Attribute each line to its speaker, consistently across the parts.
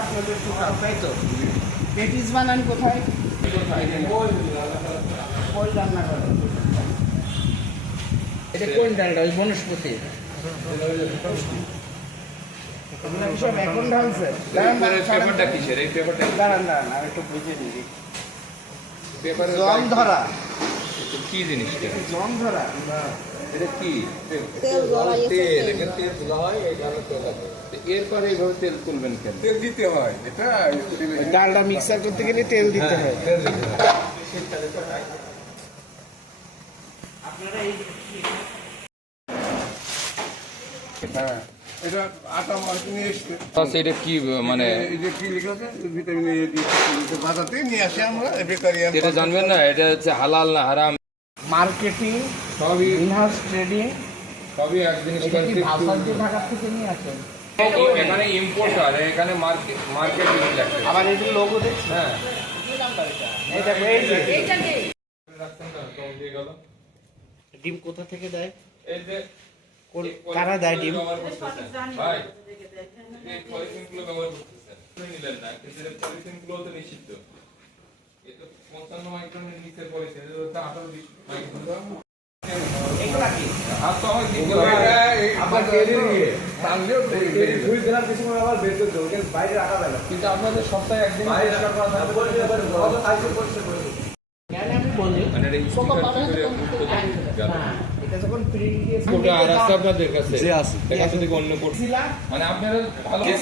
Speaker 1: আপনাদের টোটাল তাই তো? পেটিস বানান কোথায়? কোথায় কোন রান্না করেন এটা কোন ডালটা ওই বনস্পতি। এখন ঢালছে? দাঁড়ান, দাঁড়ান,
Speaker 2: পেপারটা কিসের? এই পেপারটা
Speaker 1: দাঁড়ান দাঁড়ান আমি একটু বুঝে নিবি
Speaker 2: পেপারের
Speaker 1: জল ধরা।
Speaker 2: কি জিনিসটা?
Speaker 1: জল ধরা?
Speaker 2: এটা কি
Speaker 3: তেল
Speaker 2: এখানে তেল তোলা হয় এই কারণে তেল আছে এরপরে এইভাবে তেল তুলবেন কেন
Speaker 4: তেল দিতে হয় এটা
Speaker 1: ডালটা মিক্সার করতে গেলে তেল দিতে হয়
Speaker 2: তেল দিতে হয়।
Speaker 1: আপনারা এই
Speaker 4: হ্যাঁ এটা আটা মাছ নিয়ে এসছে
Speaker 2: আচ্ছা, এটা কি মানে
Speaker 4: এই যে কি লেখা আছে ভিটামিন এ দিয়ে বাজাতে নিয়ে আসি আমরা বেকারি
Speaker 2: এটা জানবেন না এটা হচ্ছে হালাল না হারাম
Speaker 1: মার্কেটিং
Speaker 2: সবই
Speaker 1: ইনহাউস ট্রেডিং
Speaker 2: সবই এক জিনিস
Speaker 1: এটা কি ভাষার যে ঢাকা থেকে নিয়ে আসেন
Speaker 2: এখানে ইম্পোর্ট আর এখানে মার্কেট মার্কেট
Speaker 1: আবার এটির লোগো দেখছি।
Speaker 2: হ্যাঁ।
Speaker 1: ডিম কোথা থেকে দেয়?
Speaker 2: এই যে
Speaker 1: কারা দেয় ডিম।
Speaker 2: ভাই, এই পলিথিনগুলো ব্যবহার করতেছেন। নিলেন না, কিন্তু পলিথিনগুলো তো নিষিদ্ধ। এ তো 55 মাইক্রনের নিচের পলিথিন, কিন্তু আপনাদের সপ্তাহে একদিন পরিষ্কার করা থাকবে।
Speaker 1: কেন আমি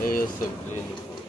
Speaker 1: Ayos
Speaker 5: sa clinic.